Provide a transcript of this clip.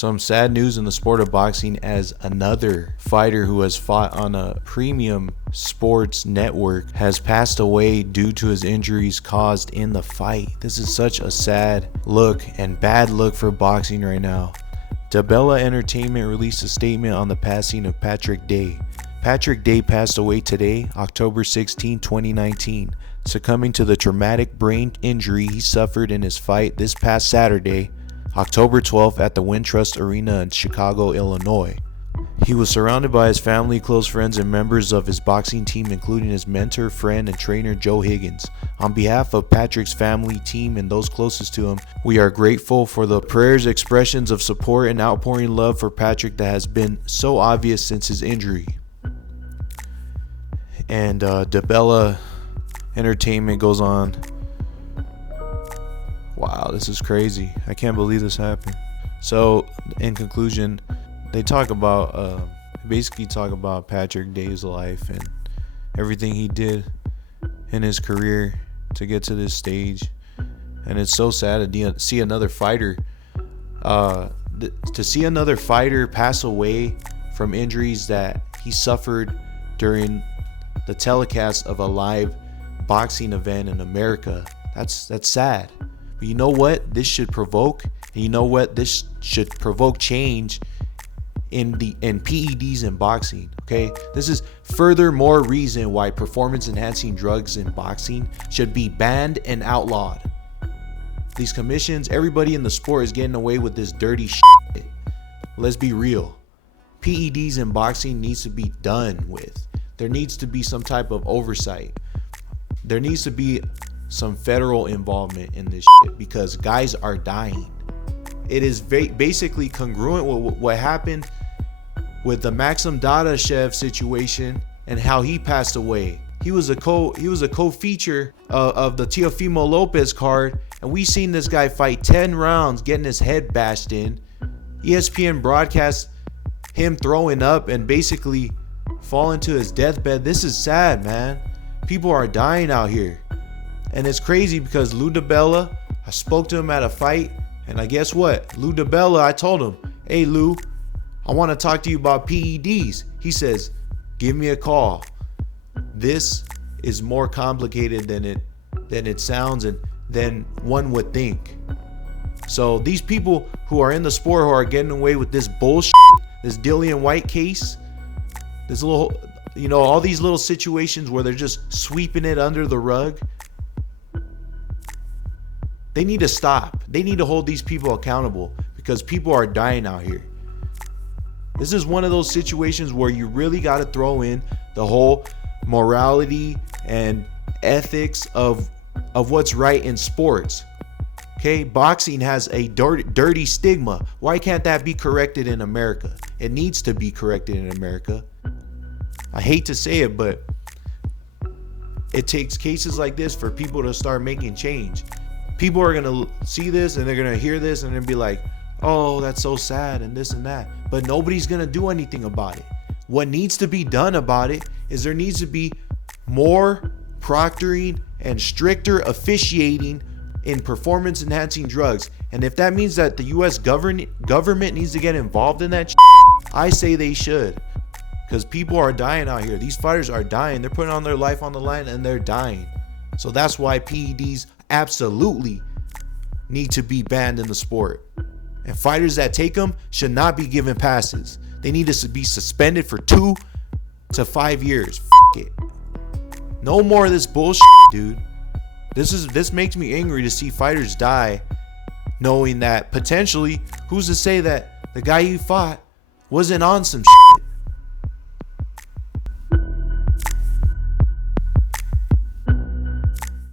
Some sad news in the sport of boxing, as another fighter who has fought on a premium sports network has passed away due to his injuries caused in the fight. This is such a sad look and bad look for boxing right now. DiBella Entertainment released a statement on the passing of Patrick Day. Patrick Day passed away today, October 16, 2019, succumbing to the traumatic brain injury he suffered in his fight this past Saturday, October 12th at the Wintrust Arena in Chicago, Illinois. He was surrounded by his family, close friends, and members of his boxing team, including his mentor, friend, and trainer, Joe Higgins. On behalf of Patrick's family, team, and those closest to him, we are grateful for the prayers, expressions of support, and outpouring love for Patrick that has been so obvious since his injury. And DiBella Entertainment goes on. Wow, this is crazy. I can't believe this happened. So, in conclusion, they basically talk about Patrick Day's life and everything he did in his career to get to this stage. And it's so sad to see another fighter pass away from injuries that he suffered during the telecast of a live boxing event in America. That's sad. But you know what? This should provoke change in PEDs in boxing. Okay, this is furthermore reason why performance enhancing drugs in boxing should be banned and outlawed. These commissions, everybody in the sport is getting away with this dirty shit. Let's be real. PEDs in boxing needs to be done with. There needs to be some type of oversight. There needs to be some federal involvement in this shit because guys are dying. It is basically congruent with what happened with the Maxim Dadashev situation and how he passed away. He was a co-feature of the Teofimo Lopez card, and we seen this guy fight 10 rounds, getting his head bashed in. ESPN broadcast him throwing up and basically falling to his deathbed. This is sad, man. People are dying out here. And it's crazy because Lou DiBella, I spoke to him at a fight, and I guess what? Lou DiBella, I told him, hey Lou, I want to talk to you about PEDs. He says, give me a call. This is more complicated than it sounds and than one would think. So these people who are in the sport who are getting away with this bullshit, this Dillian White case, this little, all these little situations where they're just sweeping it under the rug, they need to stop. They need to hold these people accountable because people are dying out here. This is one of those situations where you really got to throw in the whole morality and ethics of what's right in sports. Okay, boxing has a dirty stigma. Why can't that be corrected in America? It needs to be corrected in America. I hate to say it, but it takes cases like this for people to start making change. People are going to see this and they're going to hear this and they're going to be like, oh, that's so sad and this and that. But nobody's going to do anything about it. What needs to be done about it is there needs to be more proctoring and stricter officiating in performance enhancing drugs. And if that means that the US government needs to get involved in that, I say they should. Because people are dying out here. These fighters are dying. They're putting on their life on the line and they're dying. So that's why PEDs absolutely need to be banned in the sport. And fighters that take them should not be given passes. They need to be suspended for 2 to 5 years. F it. No more of this bullshit, dude. This makes me angry to see fighters die knowing that potentially, who's to say that the guy you fought wasn't on some shit?